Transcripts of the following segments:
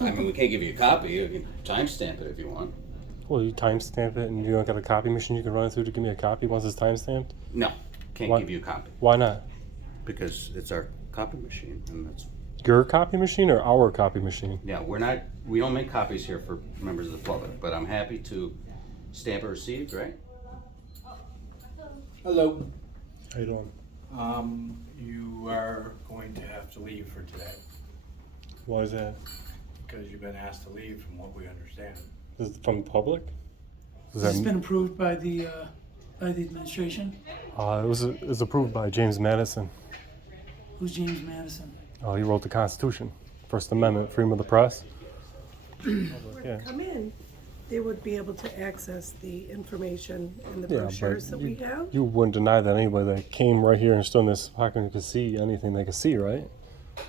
I mean, we can't give you a copy. You can timestamp it if you want. Well, you timestamp it, and you don't got a copy machine you can run it through to give me a copy once it's timestamped? No, can't give you a copy. Why not? Because it's our copy machine, and that's... Your copy machine or our copy machine? Yeah, we don't make copies here for members of the public, but I'm happy to stamp it received, right? Hello. How you doing? You are going to have to leave for today Why is that? because you've been asked to leave from what we understand. Is it from the public? Is Has this that, been approved by the administration? it was approved by James Madison. Who's James Madison? He wrote the Constitution, First Amendment, freedom of the press. Yeah. Come in, they would be able to access the information and the Yeah, brochures but that we have. you wouldn't deny that anybody that came right here and stood in this pocket could see anything they could see, right?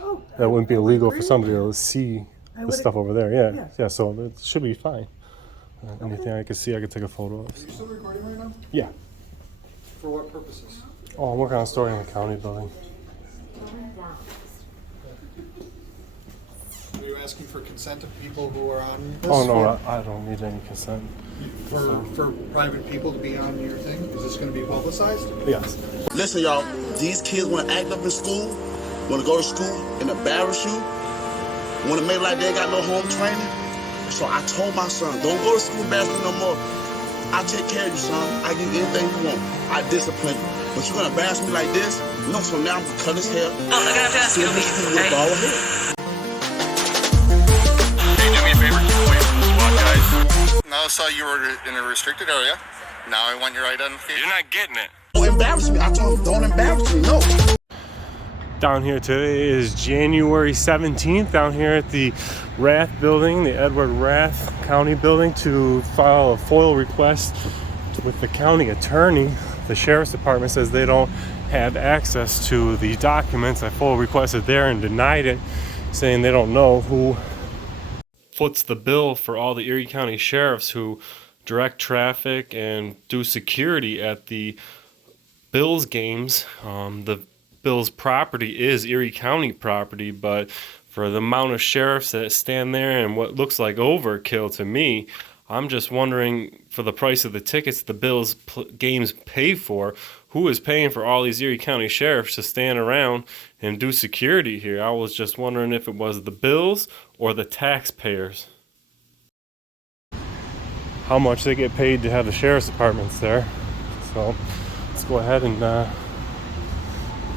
Oh, That wouldn't be I would illegal for agree. somebody to see I the would stuff over there. Yeah, yeah. yeah. So it should be fine. Anything I could see, I could take a photo of. Are you still recording right now? Yeah. For what purposes? Oh, I'm working on a story in the county building. Are you asking for consent of people who are on this? Oh no, I don't need any consent. For private people to be on your thing? Is this going to be publicized? Yes. Listen, y'all, these kids want to act up in school, want to go to school and embarrass you, want to make like they ain't got no home training. So I told my son, don't go to school embarrassing no more. I take care of you, son. I give you anything you want. I discipline you. But you're going to embarrass me like this? No, so now I'm going to cut his hair. Oh, I gotta ask you. Hey. Ball ahead. Hey, do me a favor. Wait for the SWAT guys. Now I saw you were in a restricted area. Now I want your identification. You're not getting it. Don't embarrass me. I told him, don't embarrass me. No. Down here today is January 17th, down here at the Rath building, the Edward Rath County building, to file a FOIL request with the county attorney. The Sheriff's Department says they don't have access to the documents. I FOIL requested there and denied it, saying they don't know who foots the bill for all the Erie County Sheriffs who direct traffic and do security at the Bills games. The Bills property is Erie County property, but for the amount of sheriffs that stand there and what looks like overkill to me, I'm just wondering, for the price of the tickets the Bills games pay for, who is paying for all these Erie County sheriffs to stand around and do security here? I was just wondering if it was the Bills or the taxpayers. How much they get paid to have the sheriff's departments there. So let's go ahead and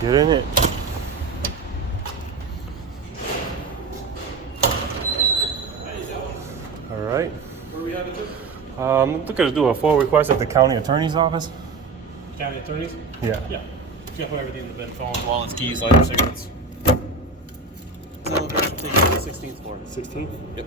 get in it. All right. Where we have it to? I'm looking to do a FOIL request at the county attorney's office. County attorneys? Yeah. Yeah. You got everything in the bin, phones, wallets, keys, lighter, cigarettes. Celebration take you to the 16th floor. 16th? Yep.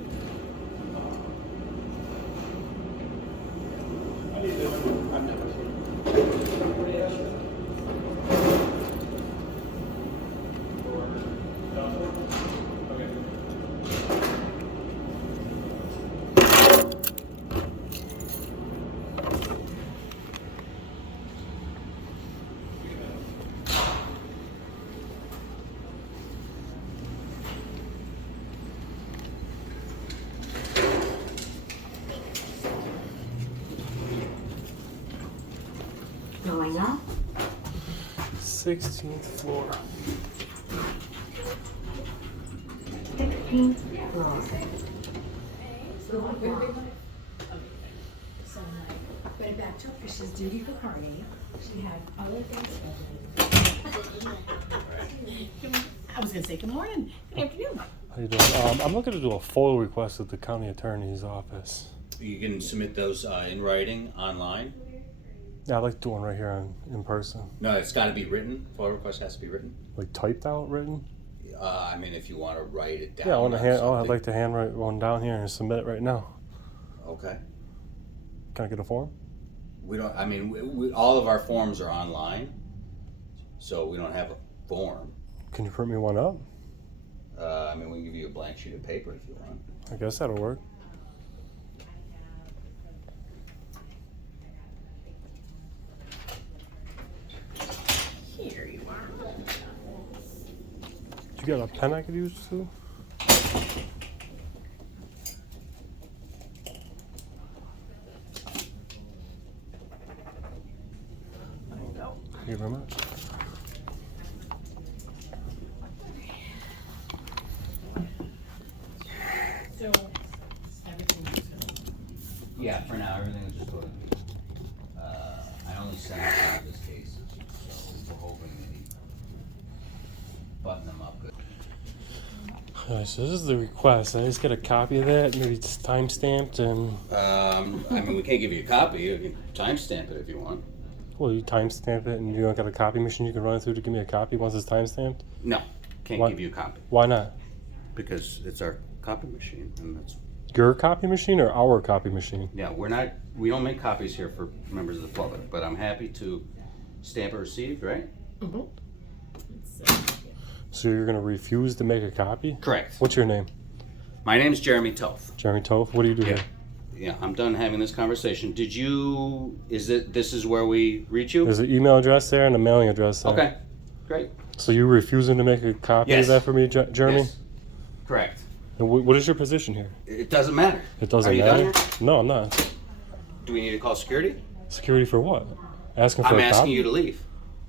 Going up. 16th floor. 16th floor. Went back to officials duty for Carney. She had other things. I was gonna say good morning, good afternoon. How you doing? I'm looking to do a FOIL request at the county attorney's office. You can submit those in writing online. Yeah, I'd like to do one right here in person. No, it's got to be written. FOIL request has to be written. Like typed out, written? I mean, if you want to write it down. Yeah, I want to hand. Oh, I'd something. like to handwrite one down here and submit it right now. Okay. Can I get a form? We don't. I mean, all of our forms are online, so we don't have a form. Can you print me one up? I mean, we can give you a blank sheet of paper if you want. I guess that'll work. Here you are. You got a pen I could use too? you very much. So, everything. Yeah, for now, everything is just going. I only sent out this case, so we're hoping that he button them up good. Alright, so this is the request. I just get a copy of that, maybe it's time stamped and I mean, we can't give you a copy. You can timestamp it if you want. well, you time stamp it and you don't got a copy machine you can run it through to give me a copy once it's time stamped? No, can't Why- give you a copy Why not? because it's our copy machine, and that's Your copy machine or our copy machine? yeah. We don't make copies here for members of the public, but I'm happy to stamp it received, right? So you're gonna refuse to make a copy? Correct. What's your name? My name's Jeremy Toth. Jeremy Toth. What do you do here? Yeah, I'm done having this conversation. This is where we reach you? There's an email address there and a mailing address there. Okay, great. So you're refusing to make a copy Yes. of that for me, Jeremy? Yes. Correct. And what is your position here? It doesn't matter. It doesn't Are you matter? done here? No, I'm not. Do we need to call security? Security for what? Asking for I'm a asking copy? you to leave.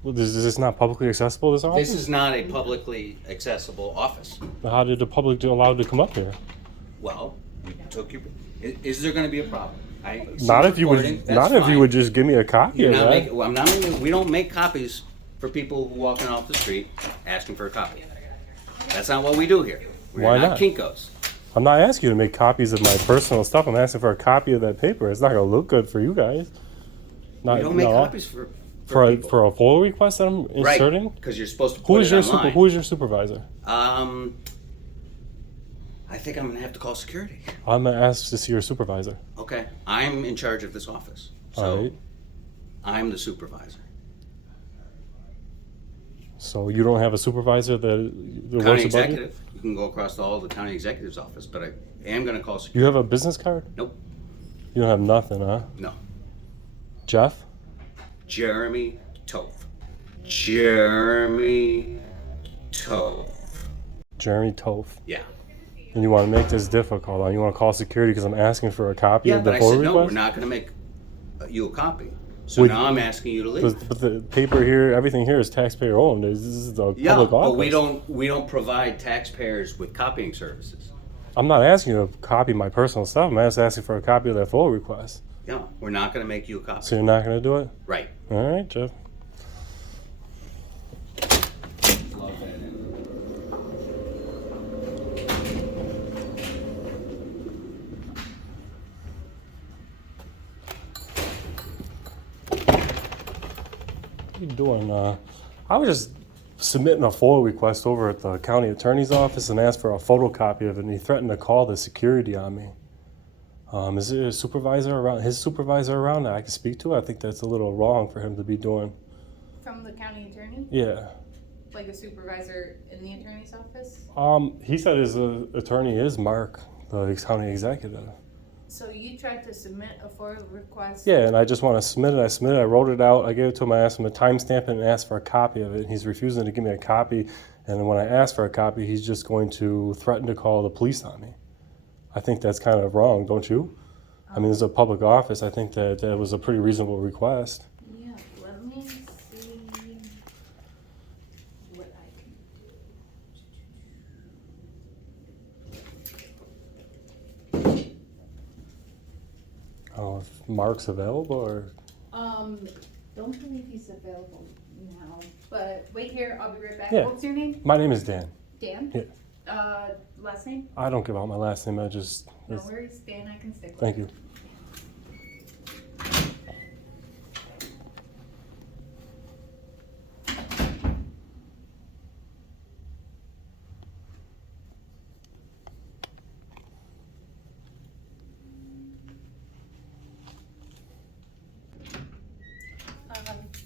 Well, is this not publicly accessible, this office? This is not a publicly accessible office. How did the public do allowed to come up here? Well, you took your. Is there going to be a problem? Not if you would just give me a copy You're of not that. making. Well, I'm not making. We don't make copies for people who walking off the street asking for a copy. That's not what we do here. We're Why not not? Kinkos. I'm not asking you to make copies of my personal stuff. I'm asking for a copy of that paper. It's not going to look good for you guys. We don't make copies for people. For a FOIL request that I'm inserting? Right, because you're supposed to Who put is it your online. who is your supervisor? I think I'm going to have to call security. I'm going to ask to see your supervisor. Okay, I'm in charge of this office, so All right. I'm the supervisor. So you don't have a supervisor that County works above you? executive. You can go across to all the county executive's office, but I am going to call security. You have a business card? Nope, You don't have nothing, huh? no. Jeff? Jeremy Toth. Jeremy Toth. Jeremy Toth. Yeah. And you want to make this difficult, huh? You want to call security because I'm asking for a copy Yeah, of the but I FOIL said, request? no, we're not going to make you a copy. So Would- now I'm asking you to leave. But the paper here, everything here is taxpayer owned. This is the Yeah, public office. but we don't provide taxpayers with copying services. I'm not asking you to copy my personal stuff. I'm just asking for a copy of that FOIL request. Yeah, we're not going to make you a copy. So you're not going to do it? Right. All right, Jeff. Log that in. What are you doing? I was just submitting a FOIL request over at the county attorney's office and asked for a photocopy of it, and he threatened to call the security on me. Is there a supervisor around? His supervisor around that I can speak to? I think that's a little wrong for him to be doing. From the county attorney? Yeah. Like a supervisor in the attorney's office? He said his attorney is Mark, the county executive. So you tried to submit a FOIL request? Yeah, and I just want to submit it. I submitted it. I wrote it out. I gave it to him. I asked him to timestamp it and asked for a copy of it. And he's refusing to give me a copy. And then when I asked for a copy, he's just going to threaten to call the police on me. I think that's kind of wrong, don't you? I mean, it's a public office. I think that that was a pretty reasonable request. Yeah, let me see what I can do. I don't know if Mark's available or... Don't believe he's available now, but wait here, I'll be right back. Yeah. What's your name? My name is Dan. Dan? Yeah. Last name? I don't give out my last name. I just... No worries, Dan, I can stick with Thank you.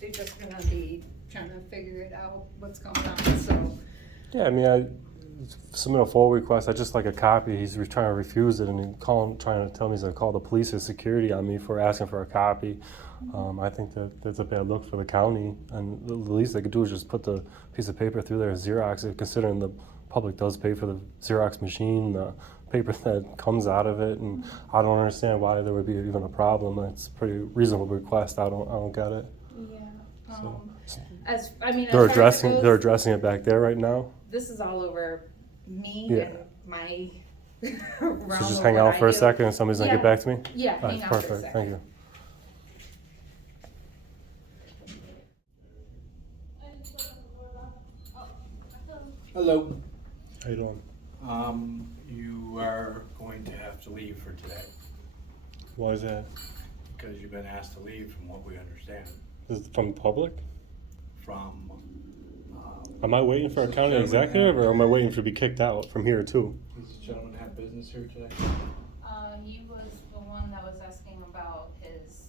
They're just gonna be trying to figure it out, what's going on, so. Yeah, I mean, I submit a FOIL request. I just like a copy. He's trying to refuse it, and trying to tell me he's going to call the police or security on me for asking for a copy. I think that's a bad look for the county, and the least they could do is just put the piece of paper through there and Xerox it, considering the public does pay for the Xerox machine, the paper that comes out of it, and I don't understand why there would be even a problem. It's a pretty reasonable request. I don't get it. Yeah, So, They're addressing it back there right now. This is all over me Yeah. and my So realm just of hang what out I for a do. second and somebody's gonna get back to me? Yeah, All right, hang out for a perfect, second. thank you. Hello. How you doing? You are going to have to leave for today Why is that? because you've been asked to leave from what we understand Is it from the public? from, Am I waiting for a county executive or am I waiting to be kicked out from here too? does this gentleman have business here today? He was the one that was asking about his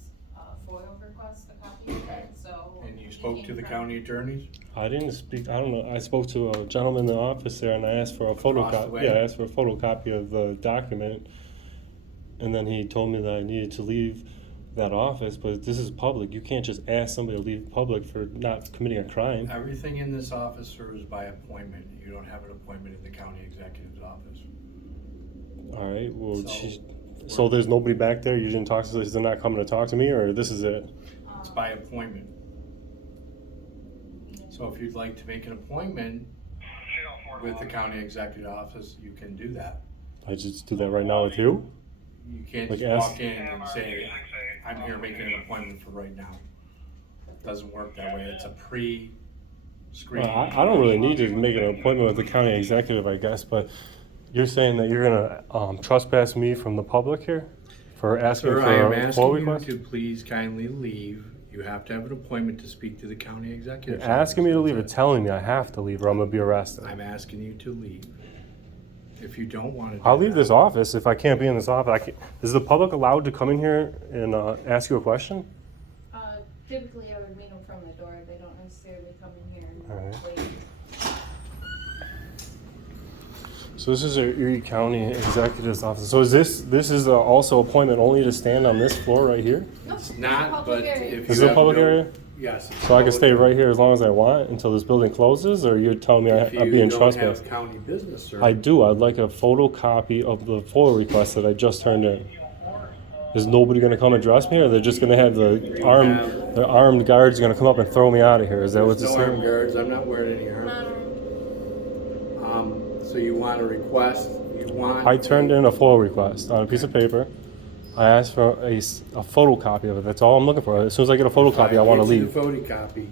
FOIL request, a copy of it, so. And you spoke to the county attorneys? I didn't speak, I don't know, I spoke to a gentleman in the office there and I asked for a Across the photocopy. way? Yeah, I asked for a photocopy of the document. And then he told me that I needed to leave that office, but this is public. You can't just ask somebody to leave public for not committing a crime. Everything in this office serves by appointment. You don't have an appointment in the county executive's office. All right, well, So- so there's nobody back there? You didn't talk to, they're not coming to talk to me, or this is it? It's by appointment. So if you'd like to make an appointment with the county executive office, you can do that. I just do that right now with you? You can't Like just ask- walk in and say, I'm here making an appointment for right now. It doesn't work that way. It's a pre-screen. Well, I don't really need to make an appointment with the county executive, I guess, but you're saying that you're gonna trespass me from the public here? For asking Sir, for I am a FOIL asking you request? to please kindly leave. You have to have an appointment to speak to the county executive. You're asking me to leave or telling me I have to leave or I'm gonna be arrested? I'm asking you to leave. If you don't want to. I'll leave this office if I can't be in this office. Is the public allowed to come in here and ask you a question? Typically, I would meet them from the door. They don't necessarily come in here and Alright. wait. So this is our Erie County Executive's office. So is this is also appointment only to stand on this floor right here? It's not, but if you. Is it a have public no- area? Yes. it's So I can public stay area. right here as long as I want until this building closes, or you're telling me If I'm being you don't trespassed? have county business, sir. I do. I'd like a photocopy of the FOIL request that I just turned in. Is nobody gonna come address me, or they're just gonna have the armed guards gonna come up and throw me out of here? Is that what's There's the no armed saying? guards. I'm not wearing any arms. So you want a request, you want. I turned in a FOIL request on a piece of paper. I asked for a photocopy of it. That's all I'm looking for. As soon as I get a photocopy, I want to leave. The photocopy.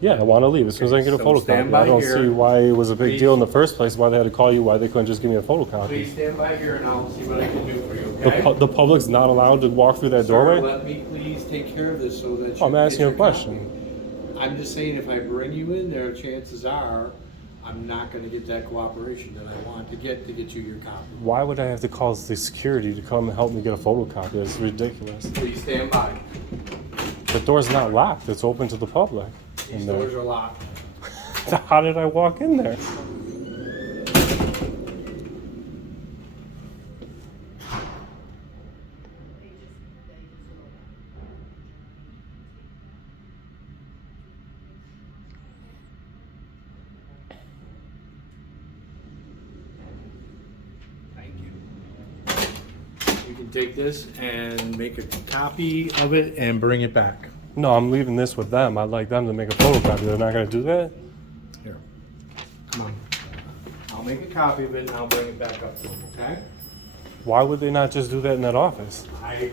Yeah, I want to leave as soon as I get a So stand photocopy. by I don't here. see why it was a big Please. deal in the first place, why they had to call you, why they couldn't just give me a photocopy. Please stand by here and I'll see what I can do for you, okay? The public's not allowed to walk through that Sir, doorway? let me please take care of this so that you. I'm can asking you a get your copy. question. I'm just saying, if I bring you in there, chances are, I'm not gonna get that cooperation that I want to get you your copy. Why would I have to call the security to come and help me get a photocopy? That's ridiculous. Please stand by. The door's not locked. It's open to the public. These in there. doors are locked. How did I walk in there? Thank you. You can take this and make a copy of it and bring it back. No, I'm leaving this with them. I'd like them to make a photocopy. They're not going to do that? Here, come on. I'll make a copy of it and I'll bring it back up to them, okay? Why would they not just do that in that office? I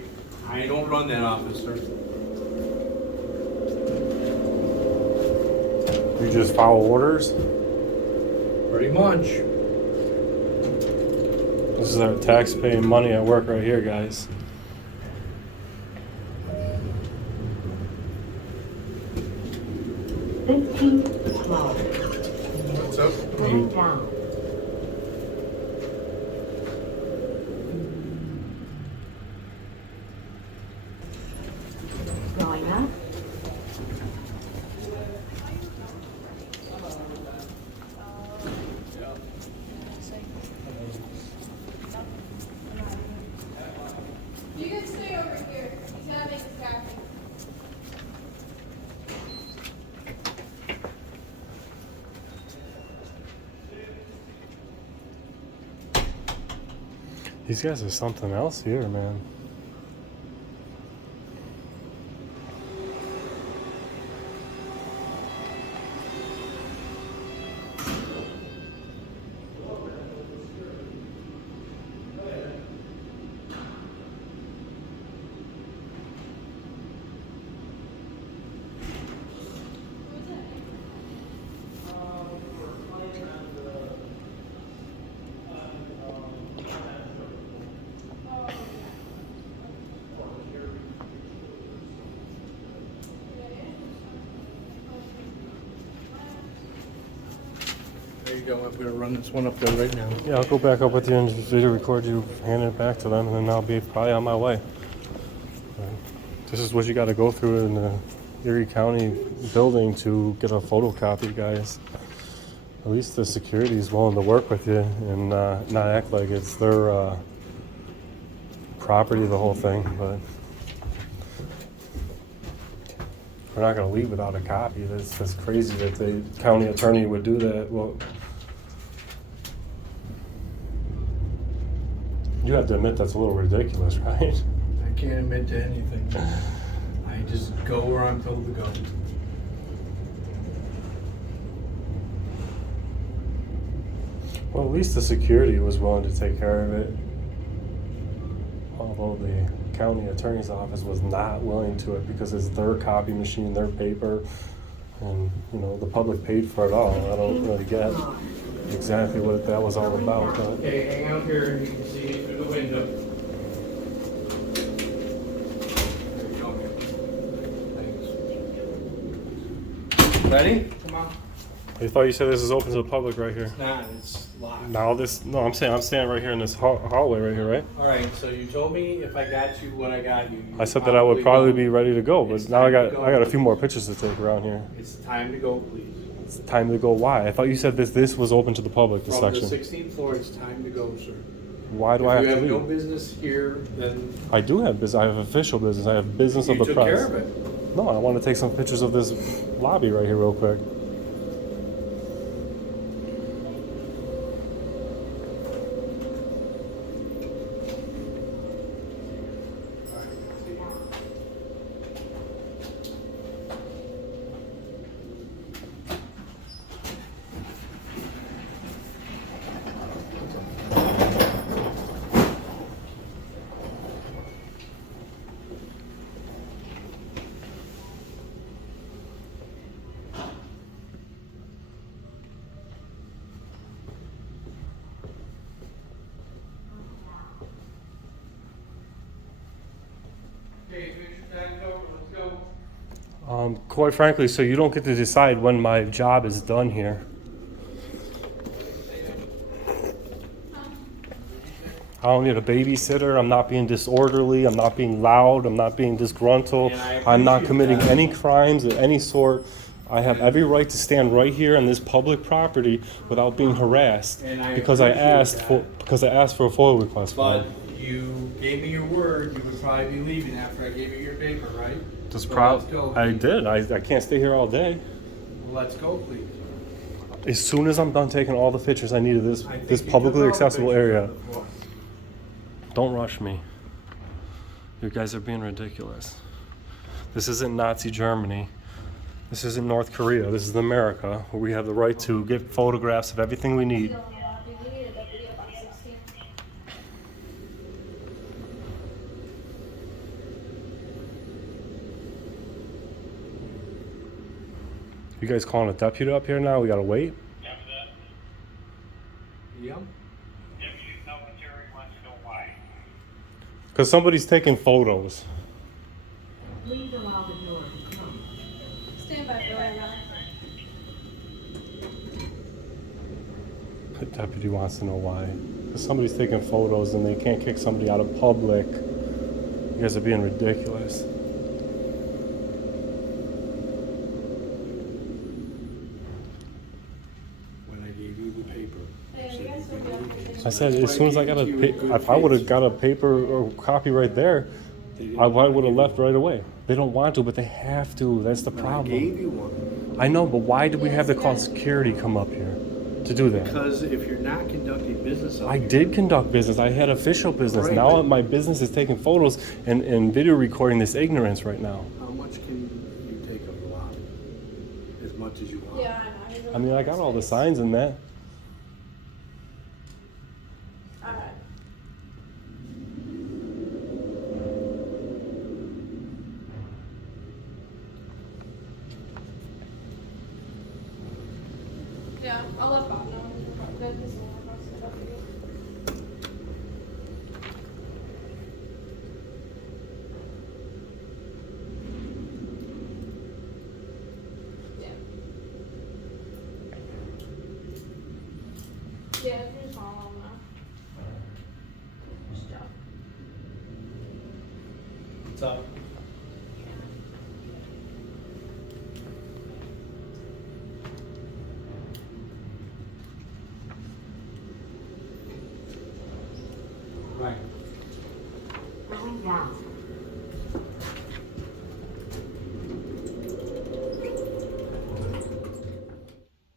don't run that office, sir. You just follow orders? Pretty much. This is our tax-paying money at work right here, guys. What's up? Going down. Going up. You can stay over here. He's having his copy. These guys are something else here, man. go. I'm gonna run this one up there right now. Yeah, I'll go back up with you and video record you, hand it back to them, and then I'll be probably on my way. This is what you got to go through in the Erie County building to get a photocopy, guys. At least the security is willing to work with you and not act like it's their property, the whole thing. But we're not going to leave without a copy. That's crazy that the county attorney would do that. Well, you have to admit that's a little ridiculous, right? I can't admit to anything. I just go where I'm told to go. Well, at least the security was willing to take care of it. Although the county attorney's office was not willing to it because it's their copy machine, their paper, and you know the public paid for it all. I don't really get exactly what that was all about. But Okay, hang out here and you can see it through the window. There you go. Thanks. Ready? Come on. I thought you said this is open to the public right here. It's not, it's locked. Now this, no, I'm saying I'm standing right here in this hallway right here, right? All right, so you told me if I got you what I got you. I said that I would probably be ready to go, but It's now I time to got go. a few more pictures to take around here. It's time to go, please. It's time to go. Why? I thought you said this was open to the public. This From section. the 16th floor, it's time to go, sir. Why do If I have you to have leave? no business here, then I do have business. I have official business. I have business you of the took press. care of it. No, I want to take some pictures of this lobby right here real quick. Okay, finish your time's over, let's go. Quite frankly, so you don't get to decide when my job is done here. I don't need a babysitter. I'm not being disorderly. I'm not being loud. I'm not being disgruntled. I'm not committing any crimes of any sort. I have every right to stand right here on this public property without being harassed because I asked for a FOIA request. But you gave me your word, you would probably be leaving after I gave you your paper, right? This So prob- let's go. I did. I can't stay here all day. Well, let's go, please. As soon as I'm done taking all the pictures I need of this I think this you publicly took all the accessible pictures area, on the floor. don't rush me. You guys are being ridiculous. This isn't Nazi Germany. This isn't North Korea. This is America, where we have the right to get photographs of everything we need. You guys calling a deputy up here now? We gotta wait? Yep. Because somebody's taking photos. Please allow the door to come. Stand by for that. The deputy wants to know why. Because somebody's taking photos and they can't kick somebody out of public. You guys are being ridiculous. When I gave you the paper, you said you could leave. I said as soon as I got if I would have got a paper or copy right there, I would have left right away. They don't want to, but they have to. That's the But I problem. gave you one. I know, but why do we have to call security come up here to do that? Because if you're not conducting business I did conduct business. I had official business. Right, Now but- my business is taking photos and video recording this ignorance right now. How much can you take of the lobby? As much as you want. Yeah, I know. I mean, I got all the signs in that. Alright. Yeah, I'll let Bob know. That this is one of us that I'll do. Yeah. Yeah, just follow them. What's up? Right. Going down.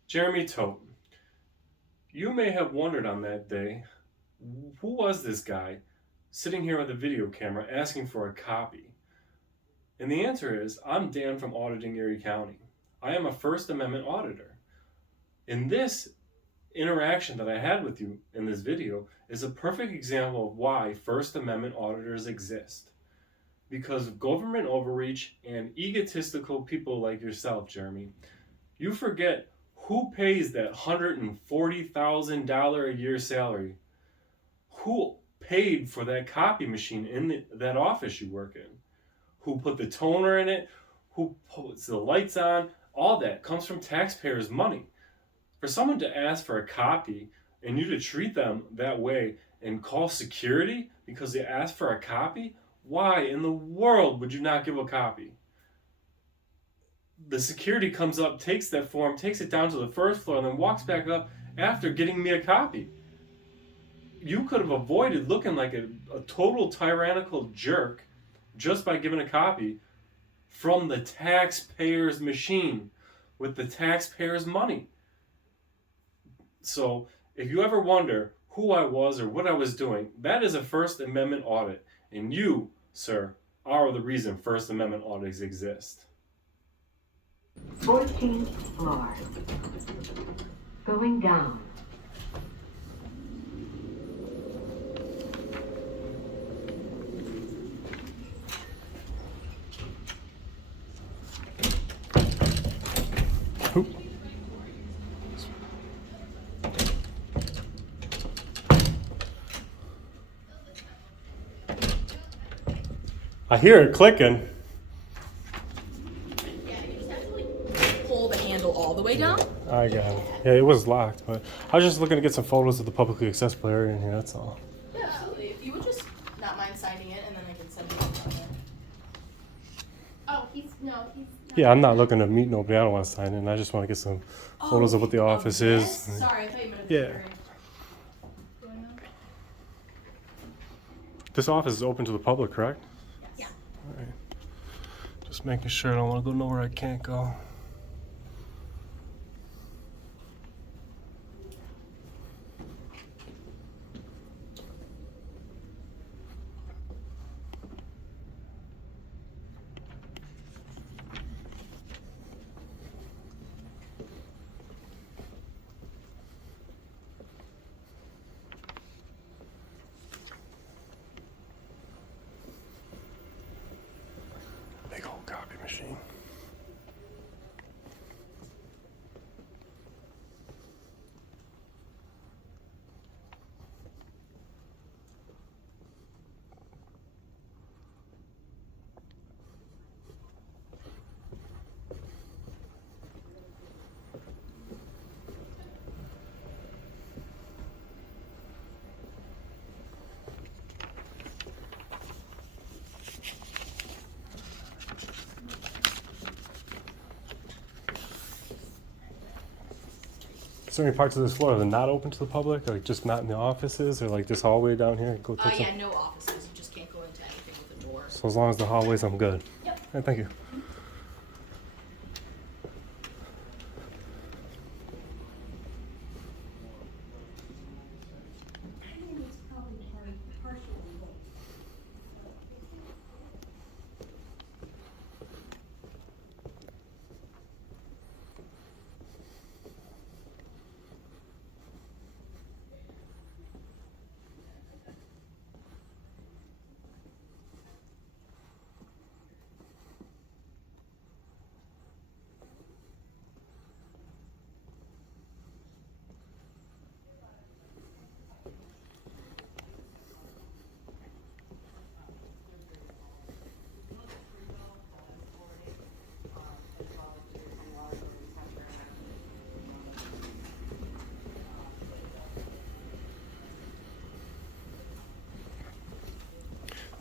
Jeremy Toth, you may have wondered on that day, who was this guy sitting here with a video camera asking for a copy? And the answer is, I'm Dan from Auditing Erie County. I am a First Amendment Auditor. And this interaction that I had with you in this video is a perfect example of why First Amendment auditors exist. Because of government overreach and egotistical people like yourself, Jeremy, you forget who pays that $140,000 a year salary. Who paid for that copy machine in that office you work in? Who put the toner in it? Who puts the lights on? All that comes from taxpayers' money. For someone to ask for a copy and you to treat them that way and call security because they asked for a copy, why in the world would you not give a copy? The security comes up, takes that form, takes it down to the first floor, and then walks back up after getting me a copy. You could have avoided looking like a total tyrannical jerk just by giving a copy from the taxpayer's machine with the taxpayer's money. So if you ever wonder who I was or what I was doing, that is a First Amendment audit. And you, sir, are the reason First Amendment audits exist. 14th floor. Going down. I hear it clicking. Yeah, you just have to like pull the handle all the way down. I got it. Yeah, it was locked, but I was just looking to get some photos of the publicly accessible area in here, that's all. Yeah, absolutely. If you would just not mind signing it, and then I can send it on there. Oh, he's not. Yeah, I'm not looking to meet nobody. I don't want to sign in. I just want to get some photos of what the office is. Sorry, I thought you meant Yeah. This office is open to the public, correct? Yeah. All right. Just making sure I don't want to go nowhere I can't go. Big old copy machine. Is there any parts of this floor that are not open to the public, like just not in the offices, or like this hallway down here? Go take Yeah, some- no offices. You just can't go into anything with a door. So as long as the hallways, I'm good. Yep. Hey, thank you.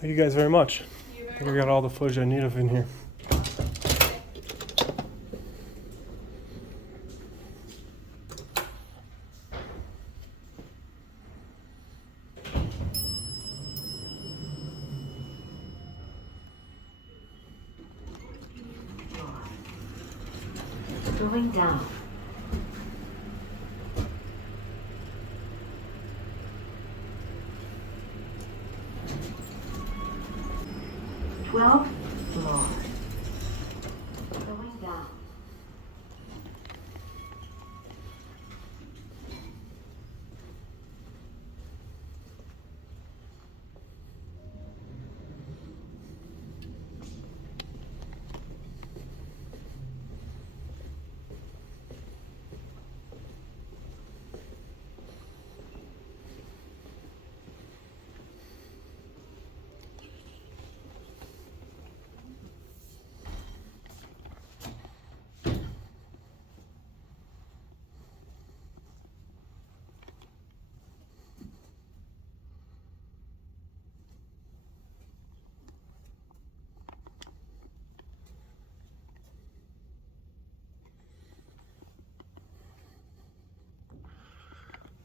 Thank you guys very much. I think I got all the footage I need of in here. Going down. Floor. Going down.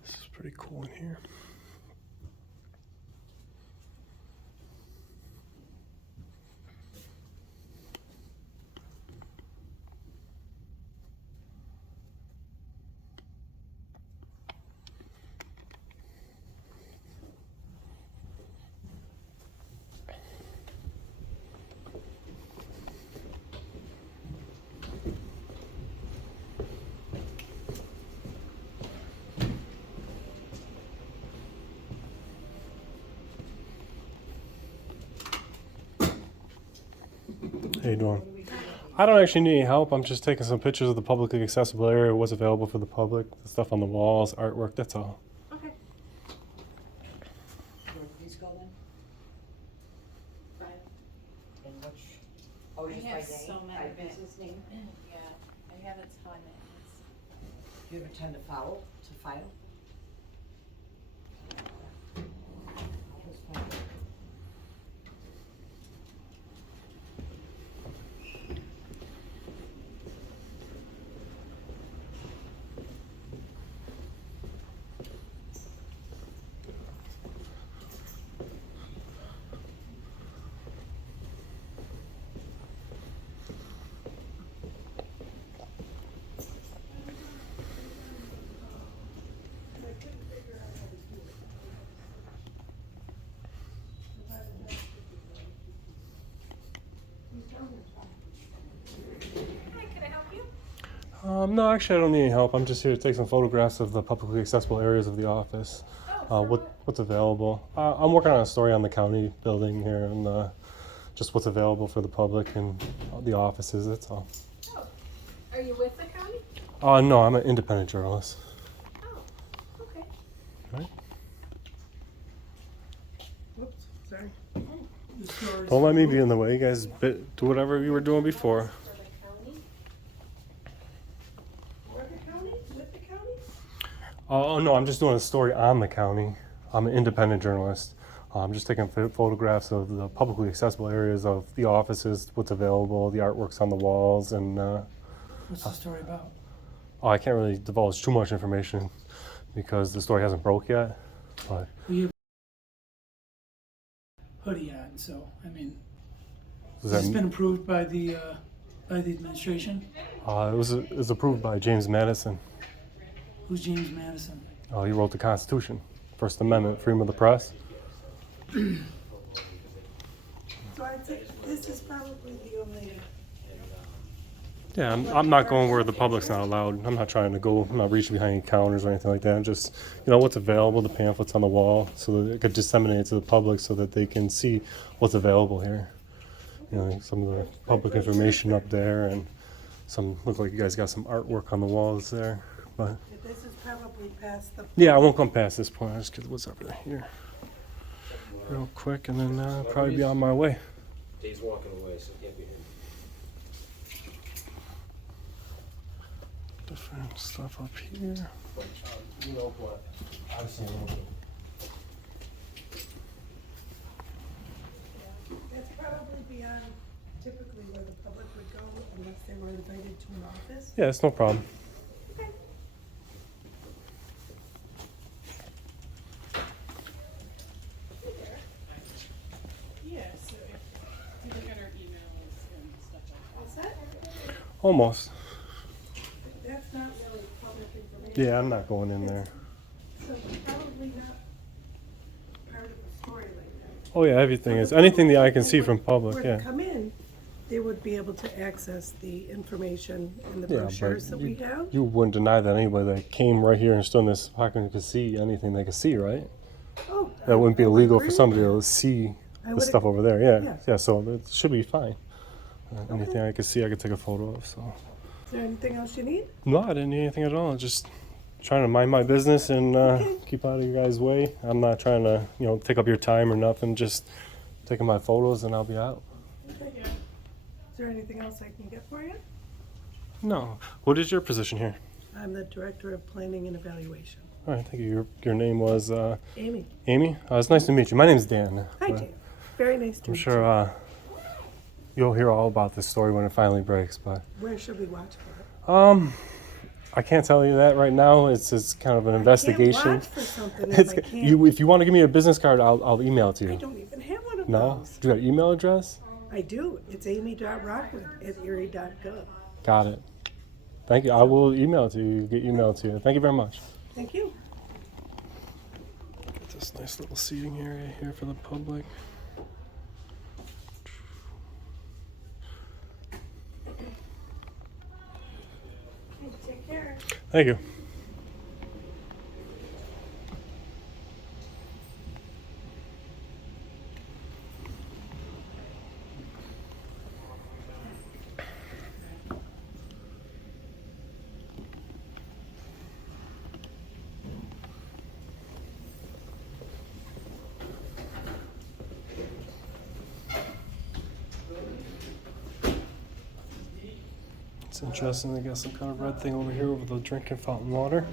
This is pretty cool in here. How you doing? I don't actually need any help. I'm just taking some pictures of the publicly accessible area, what's available for the public, the stuff on the walls, artwork, that's all. Okay. Please go then. And which, oh, just by have name, so many by business name? Yeah, I have a ton of names. Do you have a ton to file? I'll just find it. No, actually I don't need any help. I'm just here to take some photographs of the publicly accessible areas of the office. What's available. I'm working on a story on the county building here and just what's available for the public and the offices, that's all. Oh, are you with the county? No, I'm an independent journalist. Oh, okay. Right? Whoops, sorry. Don't let me be in the way. You guys do whatever you were doing before. Oh, no, I'm just doing a story on the county. I'm an independent journalist. I'm just taking photographs of the publicly accessible areas of the offices, what's available, the artworks on the walls, and... What's the story about? Oh, I can't really divulge too much information because the story hasn't broke yet, but... Well, you have hoodie on, so, I mean, it's been approved by the administration? It was approved by James Madison. Who's James Madison? Oh, he wrote the Constitution, First Amendment, freedom of the press. So I'd say this is probably the only. Yeah, I'm not going where the public's not allowed. I'm not trying to go, I'm not reaching behind counters or anything like that. I'm just, what's available, the pamphlets on the wall, so that it could disseminate to the public so that they can see what's available here. Some of the public information up there, and some, look like you guys got some artwork on the walls there. But This is probably past the. yeah, I won't come past this point. I'll just get what's over here real quick, and then probably be on my way. Dave's walking away, so he can't be here. Different stuff up here. You know what? I've seen a little bit. probably be on typically where the public would go unless they were invited to an office. Yeah, it's no problem. Okay. Yeah, so if you look at our emails and stuff like What's that? Almost. That's not really public information. Yeah, I'm not going in there. So probably not part of the story like that. Oh yeah, everything is. Anything the eye can see from Were public, to yeah. come in, they would be able to access the information and the Yeah, brochures that but we have. you wouldn't deny that anybody that came right here and stood in this pocket could see anything they could see, right? Oh, That wouldn't be I would illegal agree for with somebody that. to see I the would stuff ag- over there, yeah. yeah. Yeah, so it should be fine. Anything I could see, I could take a photo of, so. Is there anything else you need? No, I didn't need anything at all. Just trying to mind my business and keep out of your guys' way. I'm not trying to, take up your time or nothing. Just taking my photos and I'll be out. Okay. Is there anything else I can get for you? No. What is your position here? I'm the Director of Planning and Evaluation. All right, thank you. Your name was Amy. Amy? It's nice to meet you. My name's Dan. Hi, Dan. Very nice to I'm meet sure you'll hear all about this story when it finally breaks, but you. Where should we watch for it? I can't tell you that right now. It's kind of an investigation. I can't watch for something if I can't. If you want to give me a business card, I'll email it to you. I don't even have one of No? those. Do you got an email address? I do. It's amy.rockwood@erie.gov. Got it. Thank you. I will email it to you. Get emailed to you. Thank you very much. Thank you. Get this nice little seating area here for the public. Take care. Thank you. It's interesting, they got some kind of red thing over here over the drinking fountain water.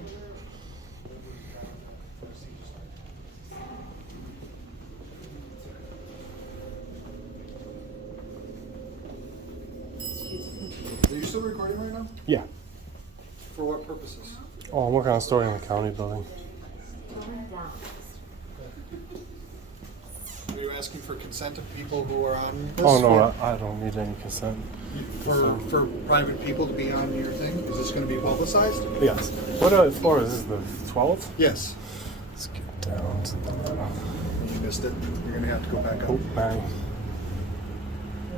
Are you still recording right now? Yeah. For what purposes? Oh, I'm working on a story in the county building. Are you asking for consent of people who are on this? Oh no, I don't need any consent. For private people to be on your thing? Is this going to be publicized? Yes. What floor is this, the 12th? Yes. Let's get down to the... You missed it. You're going to have to go back up. Oh, bang.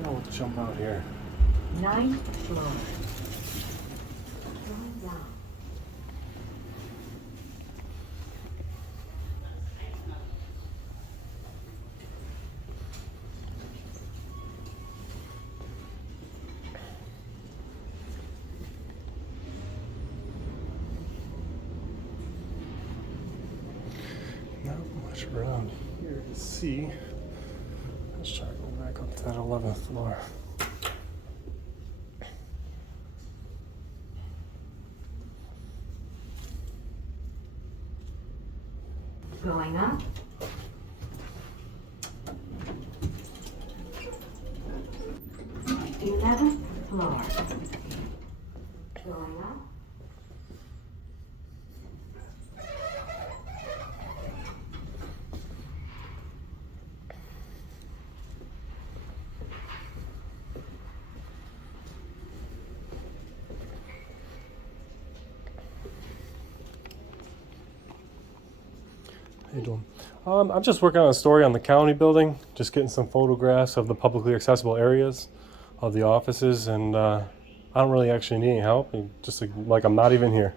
I want to jump out here. 9th floor. Going down. Not much around here to see. Let's try to go back up to that 11th floor. Going up. Eleventh floor. Going up. How you doing? I'm just working on a story on the county building, just getting some photographs of the publicly accessible areas of the offices, and I don't really actually need any help, just like I'm not even here.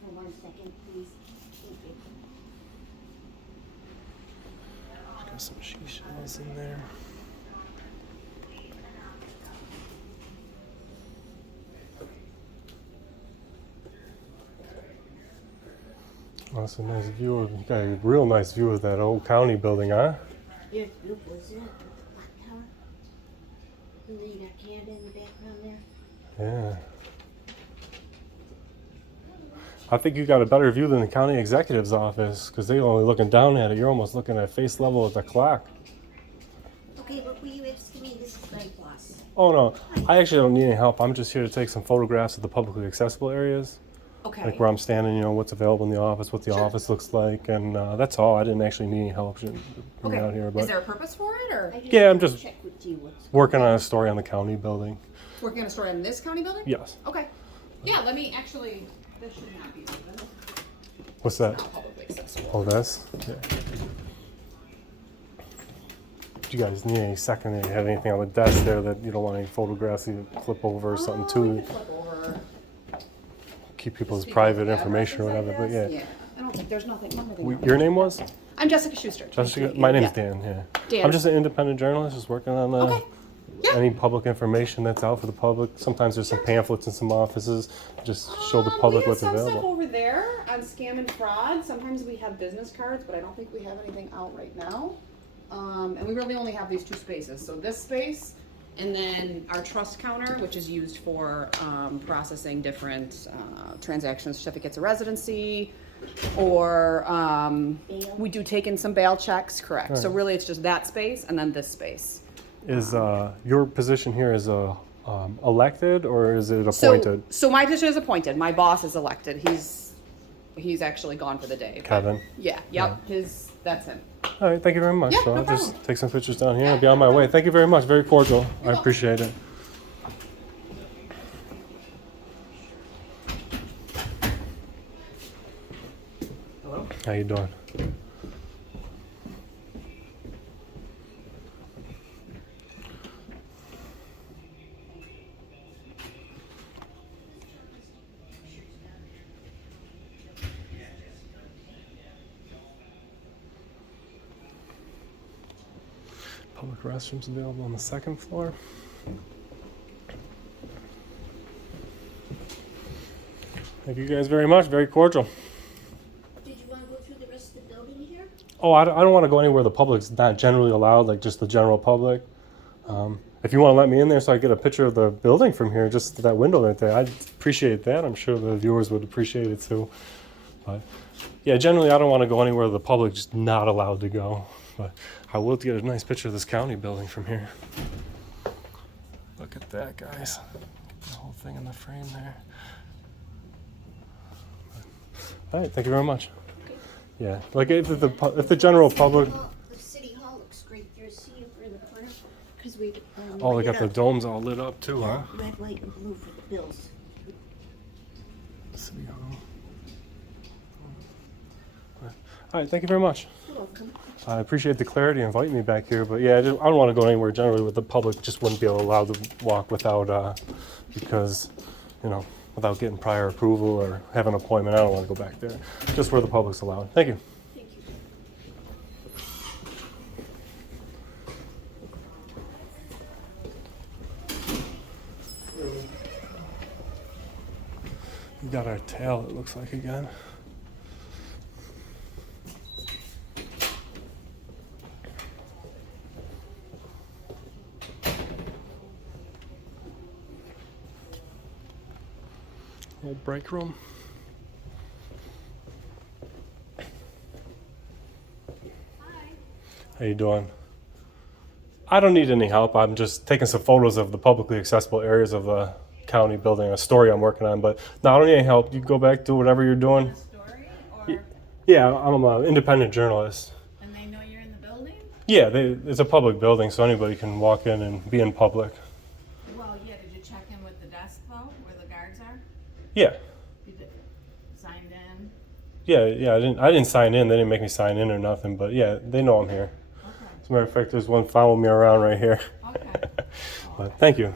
For 1 second, please. Got some shells in there. Oh, that's a nice view of, you got a real nice view of that old county building, huh? Yeah, beautiful, isn't it? Black tower. And then you got Canada in the background there. Yeah. I think you got a better view than the county executive's office because they're only looking down at it. You're almost looking at face level at the clock. Okay, but will you ask me? This is my boss. Oh no, I actually don't need any help. I'm just here to take some photographs of the publicly accessible areas. Okay. Like where I'm standing, what's available in the office, what the office looks like, and that's all. I didn't actually need any help coming out here. But Is there a purpose for it, or yeah, I'm just working on a story on the county building. working on a story on this county building? Yes. Okay. Yeah, let me actually. This should not be open. What's that? Not publicly accessible. Oh, this? Yeah. Do you guys need any second? Do you have anything on the desk there that you don't want any photographs you flip over or something too? Flip over. Keep people's private information or whatever, but yeah. Yeah. I don't think there's nothing. Your name was? I'm Jessica Schuster. Jessica? My name's Dan, yeah. Dan. I'm just an independent journalist, just working on Okay. any public information that's out for the public. Sometimes there's some pamphlets in some offices, just show the public what's We have some available. stuff over there on scam and fraud. Sometimes we have business cards, but I don't think we have anything out right now. And we really only have these two spaces. So this space, and then our trust counter, which is used for processing different transactions, certificates of residency, or we do take in some bail checks, correct. So Right. really it's just that space and then this space. Is your position here is elected or is it appointed? So my position is appointed. My boss is elected. He's actually gone for the day. but- Kevin? Yeah, yep, that's him. All right, thank you very much. Yeah, So no I'll just problem. take some pictures down here. I'll be on my way. Thank you very much. Very cordial. I appreciate it. Hello? How you doing? Public restrooms available on the second floor. Thank you guys very much. Very cordial. Did you want to go through the rest of the building here? Oh, I don't want to go anywhere the public's not generally allowed, like just the general public. If you want to let me in there so I get a picture of the building from here, just that window right there, I'd appreciate that. I'm sure the viewers would appreciate it too. But yeah, generally I don't want to go anywhere the public's not allowed to go. But I will get a nice picture of this county building from here. Look at that, guys. Get the whole thing in the frame there. All right, thank you very much. Yeah, like if the general public. The city hall looks great. There's see over in the corner because we. Oh, they lit got it the up. domes all lit up too, huh? Red, white, and blue for the bills. City Hall. All right, thank you very much. You're welcome. I appreciate the clarity inviting me back here, but yeah, I don't want to go anywhere generally with the public. Just wouldn't be allowed to walk without, because, without getting prior approval or have an appointment. I don't want to go back there. Just where the public's allowed. Thank you. Thank you. We got our tail, it looks like, again. Old break room. How you doing? I don't need any help. I'm just taking some photos of the publicly accessible areas of the county building, a story I'm working on. But no, I don't need any help. You go back, do whatever you're doing. Yeah, I'm an independent journalist. And they know you're in the building? Yeah, it's a public building, so anybody can walk in and be in public. Well, yeah, did you check in with the desk though, where the guards are? Yeah. You did, signed in? Yeah, I didn't sign in. They didn't make me sign in or nothing, but yeah, they know I'm here. Okay. As a matter of fact, there's one following me around right here. Okay. But thank you.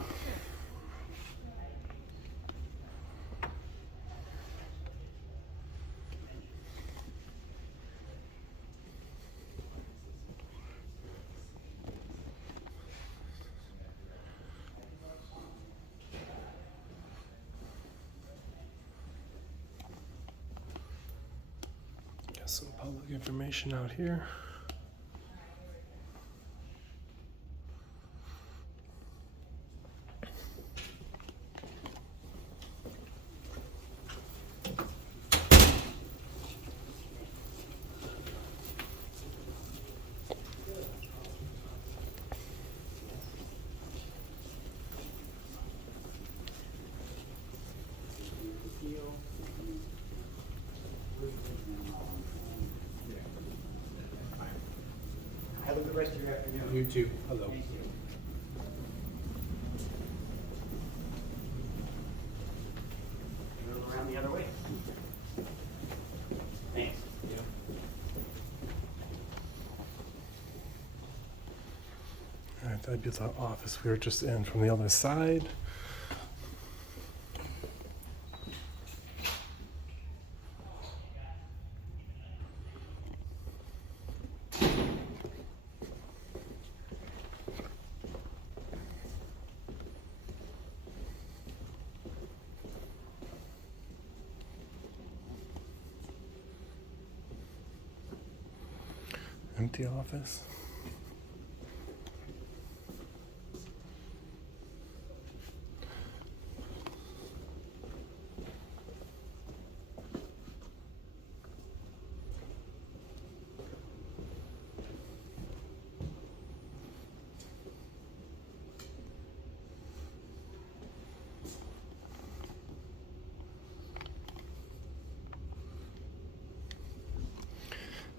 Got some public information out here. Have a good rest of your afternoon. You too. Hello. Thank you. Move around the other way. Thanks. Alright, that'd be the office we were just in from the other side. Empty office.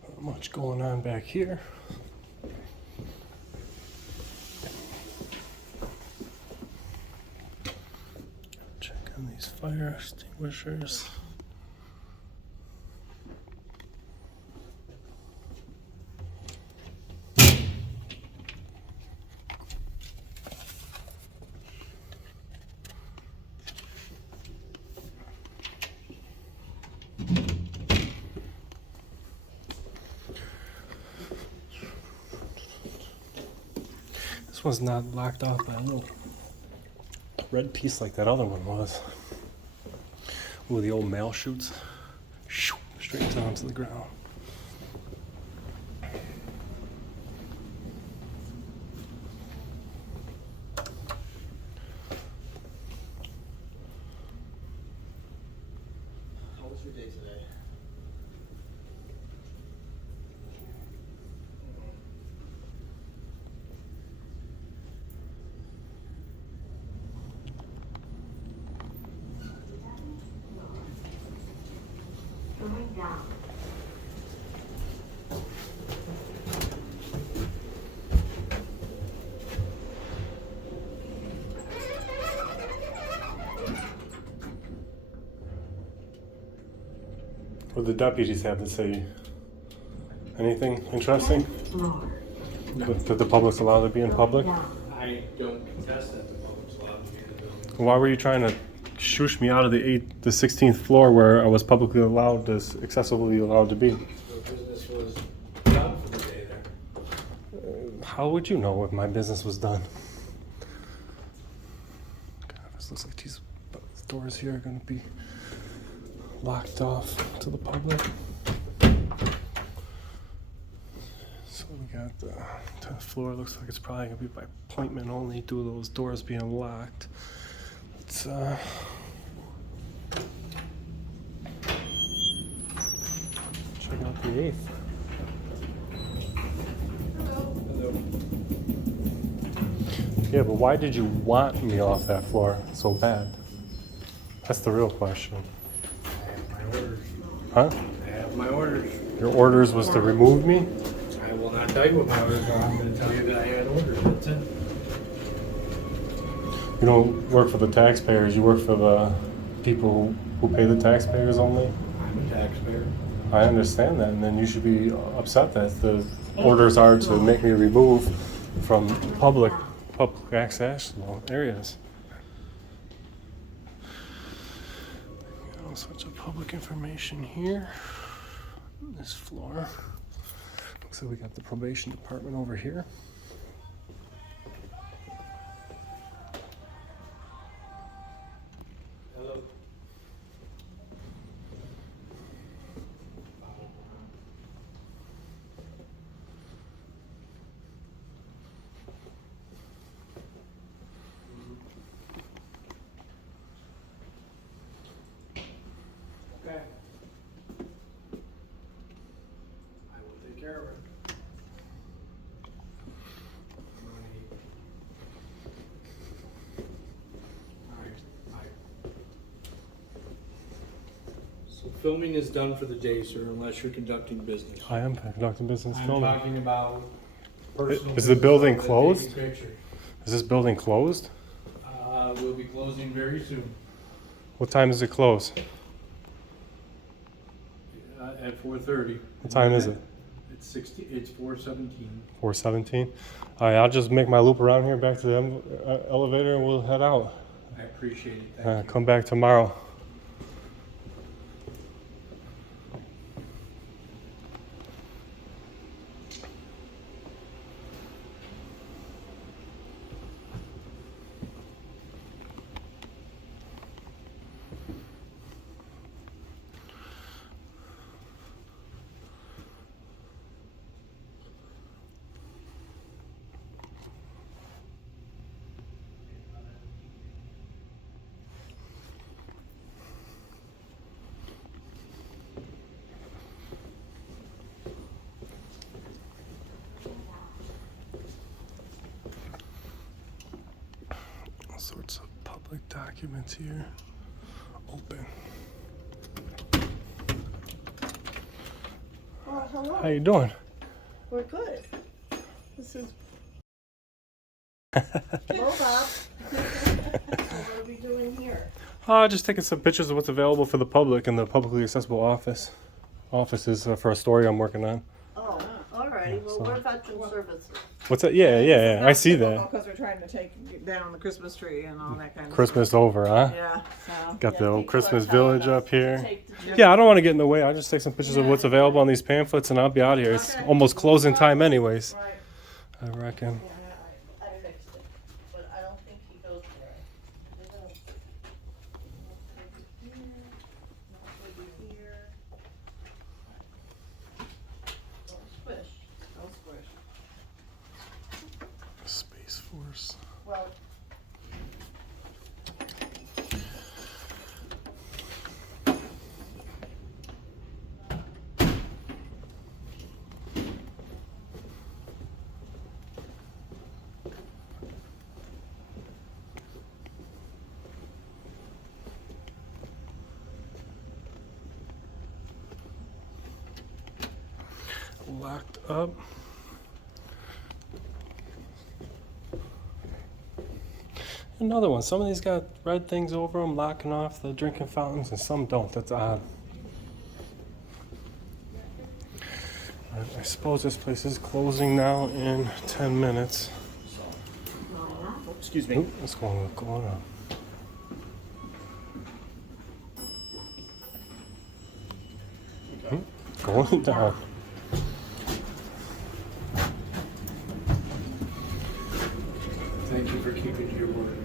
Not much going on back here. Check on these fire extinguishers. This one's not locked off by a little red piece like that other one was. Ooh, the old mail chutes. Straight down to the ground. How was your day today? Going down. What do the deputies have to say? Anything interesting? Floor. That the public's allowed to be in public? I don't contest that the public's allowed to be in the building. Why were you trying to shoosh me out of the 16th floor where I was publicly allowed, accessibly allowed to be? The business was done for the day there. How would you know if my business was done? God, this looks like these doors here are going to be locked off to the public. So we got the 10th floor. Looks like it's probably going to be by appointment only due to those doors being locked. Let's check out the 8th. Yeah, but why did you want me off that floor so bad? That's the real question. I have my orders. Huh? I have my orders. Your orders was to remove me? I will not tell you what my orders are. I'm going to tell you that I had orders. That's it. You don't work for the taxpayers, you work for the people who pay the taxpayers only? I'm a taxpayer. I understand that, and then you should be upset that the orders are to make me remove from public access areas. I'll switch up public information here. This floor. Looks like we got the probation department over here. Hello. Okay. I will take care of it. So filming is done for the day, sir, unless you're conducting business. I am conducting business I'm filming. talking about personal. Is the building taking closed? pictures. Is this building closed? We'll be closing very soon, What time does it close? at 4:30. What time is it? It's 4:17. 4:17. All right, I'll just make my loop around here back to the elevator and we'll head out. I appreciate it, thank you. Come back tomorrow. All sorts of public documents here. Open. Oh, hello. How you doing? We're good. This is Bob. What are we doing here? Just taking some pictures of what's available for the public in the publicly accessible offices for a story I'm working on. Oh, all righty. Well, we're veteran services. What's that? Yeah. I see that. Because we're trying to take down the Christmas tree and all that kind of Christmas stuff. over, huh? Yeah. So. Got the old Christmas village up here. Yeah, I don't want to get in the way. I'll just take some pictures of what's available on these pamphlets and I'll be out of here. It's almost closing time anyways. I reckon. I fixed it, but I don't think he goes there. Don't squish. Space Force. Well, Locked up. Another one. Some of these got red things over them, locking off the drinking fountains, and some don't. That's odd. I suppose this place is closing now in 10 minutes. Excuse me. What's going on? Going down. Thank you for keeping to your word.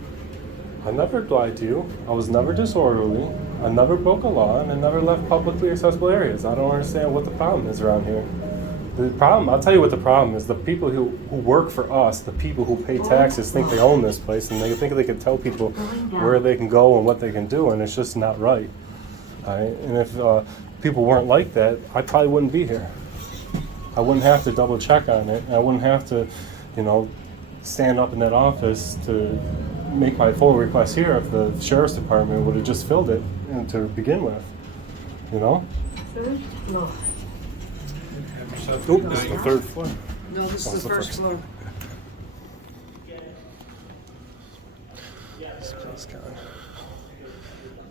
I never lied to you. I was never disorderly. I never broke a law, and I never left publicly accessible areas. I don't understand what the problem is around here. The problem, I'll tell you what the problem is. The people who work for us, the people who pay taxes, think they own this place, and they think they can tell people where they can go and what they can do, and it's just not right. All right? And if people weren't like that, I probably wouldn't be here. I wouldn't have to double check on it. I wouldn't have to, stand up in that office to make my full request here if the sheriff's department would have just filled it to begin with. first floor. Oh, this is the third floor. No, this is the first floor. This place kind of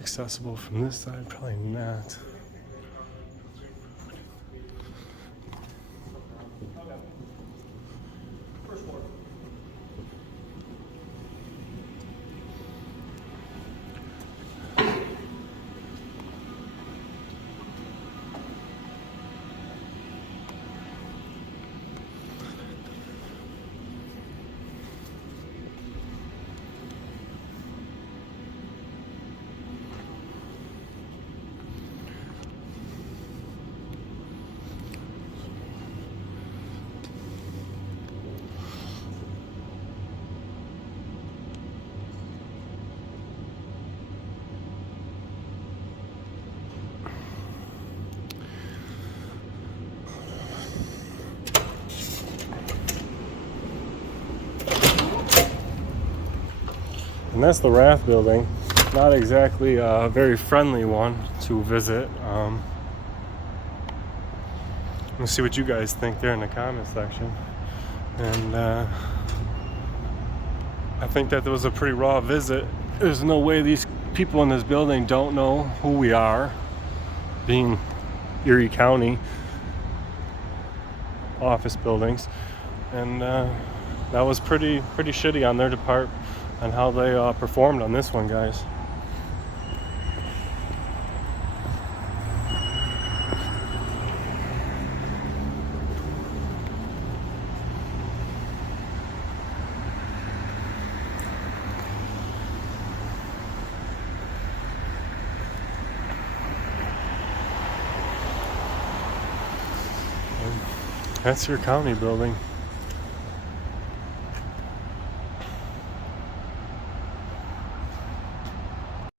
accessible from this side, probably not. And that's the Rath building. Not exactly a very friendly one to visit. Let's see what you guys think there in the comment section. And I think that there was a pretty raw visit. There's no way these people in this building don't know who we are, being Erie County office buildings. And that was pretty shitty on their part on how they performed on this one, guys. That's your county building.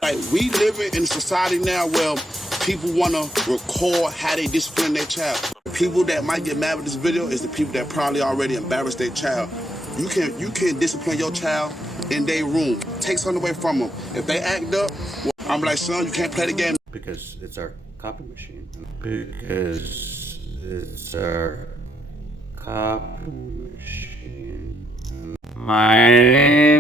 Like, we living in a society now where people want to record how they discipline their child. People that might get mad with this video is the people that probably already embarrassed their child. You can discipline your child in their room. Take something away from them. If they act up, well, I'm like, son, you can't play the game. Because it's our copy machine. Because it's our copy machine. My name